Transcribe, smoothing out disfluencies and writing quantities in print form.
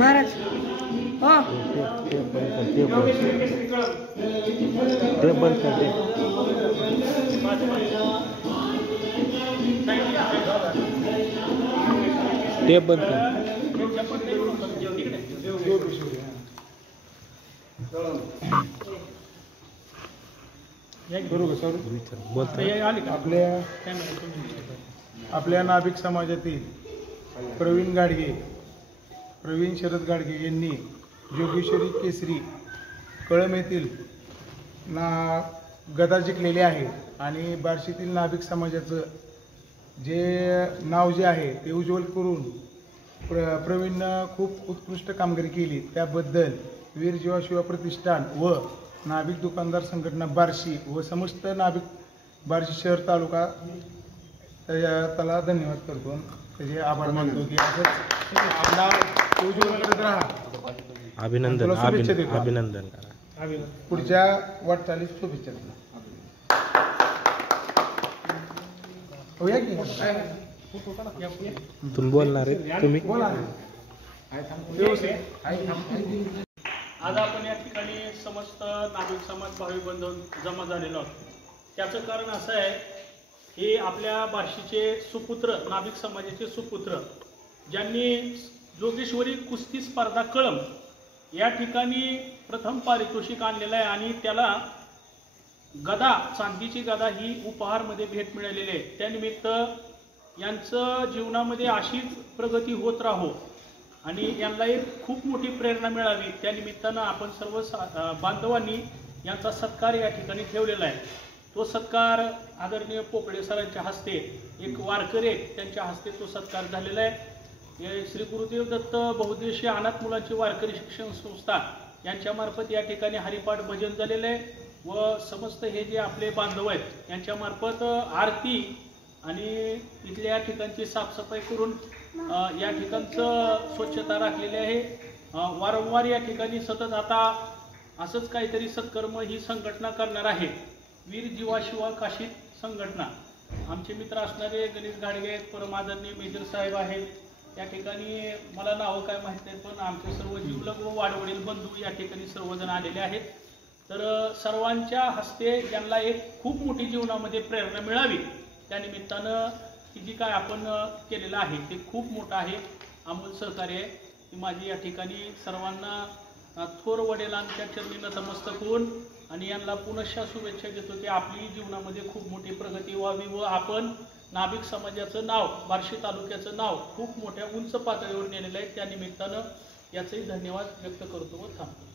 महाराज ते बंद कर दे. ते बंद कर. आपल्या नाभिक समाजातील प्रवीण गाडगे, प्रवीण शरद गाडगे यांनी जोगेश्वरी केसरी कळम येथील गदा जिंकलेली आहे आणि बार्शीतील नाभिक समाजाचं जे नाव जे आहे ते उज्ज्वल करून प्रवीणनं खूप उत्कृष्ट कामगिरी केली. त्याबद्दल वीर जीवाशिवा प्रतिष्ठान व नाभिक दुकानदार संघटना बार्शी व समस्त नाभिक बार्शी शहर तालुका त्याला धन्यवाद करतो, त्याचे आभार मानतो की असंच नाव उज्ज्वल करत राहा. अभिनंदन अभिनंदन करा. पुढच्या वाटचालीस शुभेच्छा दिला. होया की तुम्ही बोलणार आहे, तुम्ही बोला. आज आपण या ठिकाणी समस्त नाभिक समाज भाविक बंधू जमा झालेलो आहोत. त्याचं कारण असं आहे की आपल्या बार्शीचे सुपुत्र, नाभिक समाजाचे सुपुत्र ज्यांनी जोगेश्वरी कुस्ती स्पर्धा कळम या ठिकाणी प्रथम पारितोषिक आणलेलं आहे आणि त्याला गदा, चांदीची गदा ही उपहारमध्ये भेट मिळालेली आहे. त्यानिमित्त यांचं जीवनामध्ये अशीच प्रगती होत राहो आणि यांना एक खूप मोठी प्रेरणा मिळावी, त्या निमित्तानं आपण सर्व बांधवांनी यांचा सत्कार या ठिकाणी ठेवलेला आहे. तो सत्कार आदरणीय पोपळे सरांच्या हस्ते, एक वारकरी त्यांच्या हस्ते तो सत्कार झालेला आहे. श्री गुरुदेव दत्त बहुउद्देशीय अनाथ मुलांची वारकरी शिक्षण संस्था यांच्यामार्फत या ठिकाणी हरिपाठ भजन झालेलं आहे व समस्त हे जे आपले बांधव आहेत यांच्यामार्फत आरती आणि इथल्या ठिकाणची साफसफाई करून या ठिकाणचं स्वच्छता राखलेली आहे. वारंवार या ठिकाणी सतत आता असंच काहीतरी सत्कर्म ही संघटना करणार आहे. वीर जीवाशिवा काशीद संघटना. आमचे मित्र असणारे गणेश गाडगे आहेत, परमादरणीय मेजर साहेब आहेत. या ठिकाणी मला नावं काय माहीत नाहीत, पण आमचे सर्व जीवलग व वाडवडील बंधू या ठिकाणी सर्वजण आलेले आहेत. तर सर्वांच्या हस्ते ज्यांना एक खूप मोठी जीवनामध्ये प्रेरणा मिळावी त्या निमित्तानं की जी काय आपण केलेलं आहे ते खूप मोठं आहे, अमोल सहकार्य आहे. की माझी या ठिकाणी सर्वांना थोर वडिलांच्या चरणी नतमस्तक होऊन आणि यांना पुनश्च शुभेच्छा देतो की आपली जीवनामध्ये खूप मोठी प्रगती व्हावी व आपण नाभिक समाजाचं नाव, बार्शी तालुक्याचं नाव खूप मोठ्या उंच पातळीवर नेलेलं आहे. त्या निमित्तानं याचंही धन्यवाद व्यक्त करतो व थांबतो.